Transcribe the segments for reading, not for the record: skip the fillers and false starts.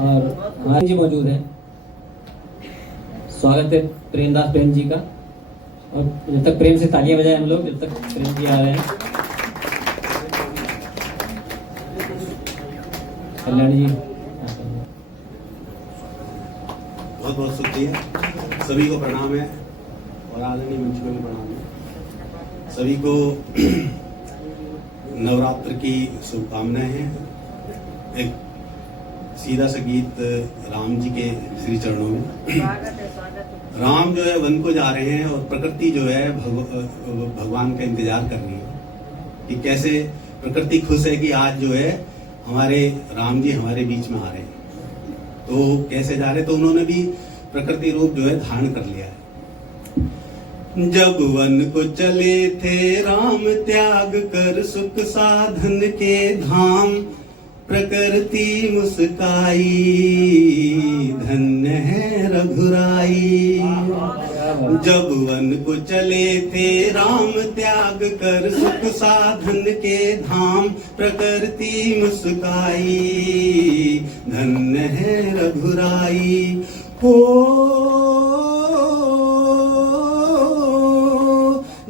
और हमारे जी मौजूद हैं। स्वागत है प्रेमदास प्रेम जी का। और जब तक प्रेम से तालियां बजाएं हम लोग, जब तक प्रेम जी आ रहे हैं। कल्याण जी बहुत बहुत शुक्रिया। सभी को प्रणाम है और आदरणीय मंच को भी प्रणाम है। सभी को नवरात्र की शुभकामनाएं हैं। एक सीधा सा गीत राम जी के श्री चरणों में। राम जो है वन को जा रहे हैं और प्रकृति जो है भगवान का इंतजार कर रही है कि कैसे प्रकृति खुश है कि आज जो है हमारे राम जी हमारे बीच में आ रहे हैं। तो कैसे जा रहे, तो उन्होंने भी प्रकृति रूप जो है धारण कर लिया है। जब वन को चले थे राम त्याग कर सुख साधन के धाम, प्रकृति मुस्काई धन्य है रघुराई। जब वन को चले थे राम त्याग कर सुख साधन के धाम, प्रकृति मुस्काई धन्य है रघुराई। हो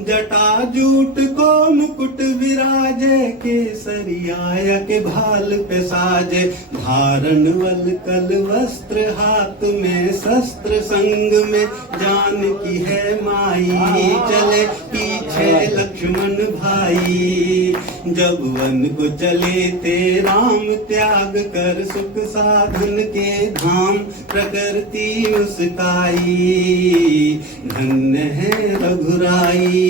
जटाजूट को मुकुट विराजे, केसरिया के भाल पे साजे, धारण वल कल वस्त्र हाथ में शस्त्र संग में, जान की है माई चले पीछे लक्ष्मण भाई। जब वन को चले थे राम त्याग कर सुख साधन के धाम, प्रकृति मुस्काई धन्य है रघुराई।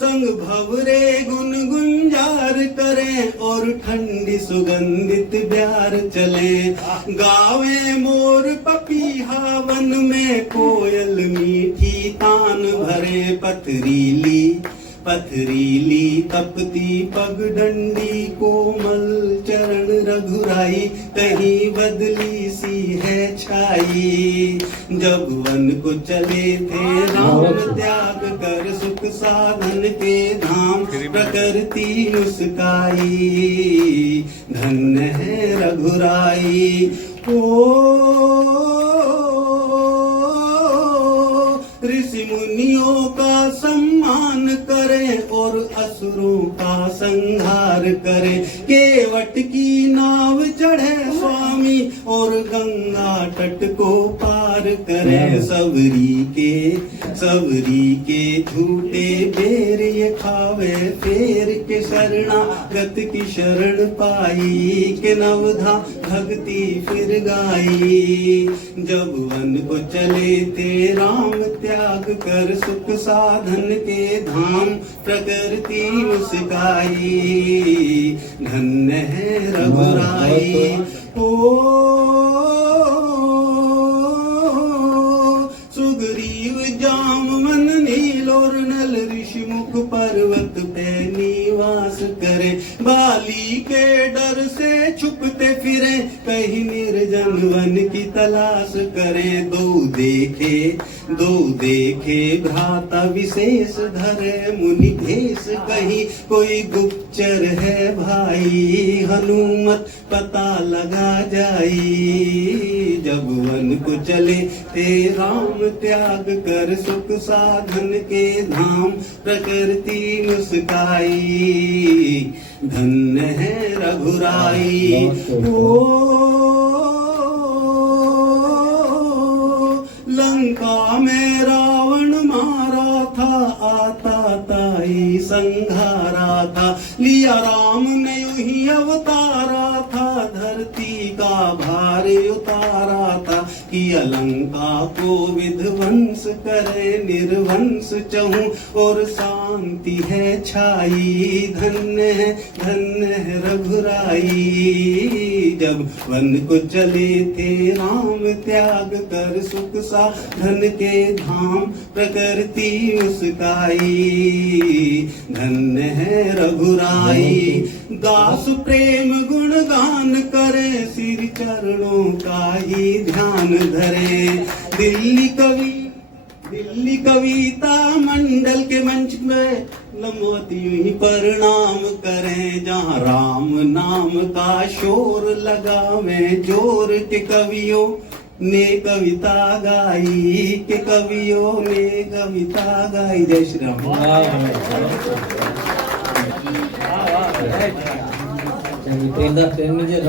संग भवरे गुन गुंजार करें और ठंडी सुगंधित ब्यार चले, गावे मोर पपीहा वन में कोयल मीठी तान भरे, पथरीली तपती पगडंडी कोमल चरण रघुराई, कहीं बदली सी है छाई। जब वन को चले थे राम त्याग कर सुख साधन के धाम, प्रकृति मुस्काई धन्य है रघुराई। ऋषि मुनियों का सम्मान करें और असुरों का संहार करें, केवट की नाव चढ़े स्वामी और गंगा तट को पार करें। सबरी के झूठे बेर ये खावे, फेर के शरणागत की शरण पाई, के नवधा भक्ति फिर गाई। जब वन को चले थे राम त्याग कर सुख साधन के धाम, प्रकृति मुस्काई धन्य है रघुराई। सुग्रीव जामवन नील और नल ऋषि मुख पर्वत पे निवास करे, बाली के डर से छुपते फिरे, कहीं निर्जन वन की तलाश करे। दो देखे भ्राता विशेष धरे, मुनि भेष कहीं कोई गुप्तचर है भाई, हनुमत पता लगा जाई। जब वन को चले थे राम त्याग कर सुख साधन के धाम, प्रकृति मुस्काई धन्य है रघुराई। लंका में रावण मारा था, आता ताई संघारा था, लिया राम ने यूं अवतारा था, धरती का भार उतारा था, किया लंका को विध्वंस करे, निर्वंश चहूं और शांति है छाई, धन्य है रघुराई। जब वन को चले थे राम त्याग कर सुख साधन के धाम, प्रकृति मुस्काई धन्य है रघुराई। दास प्रेम गुणगान करे, सिर चरणों का ही ध्यान धरे, दिल्ली कविता मंडल के मंच में लंबवत यूं ही प्रणाम करें, जहाँ राम नाम का शोर लगावें जोर के कवियों ने कविता गाई, के कवियों ने कविता गाई। जय श्री राम। प्रेम म्हणजे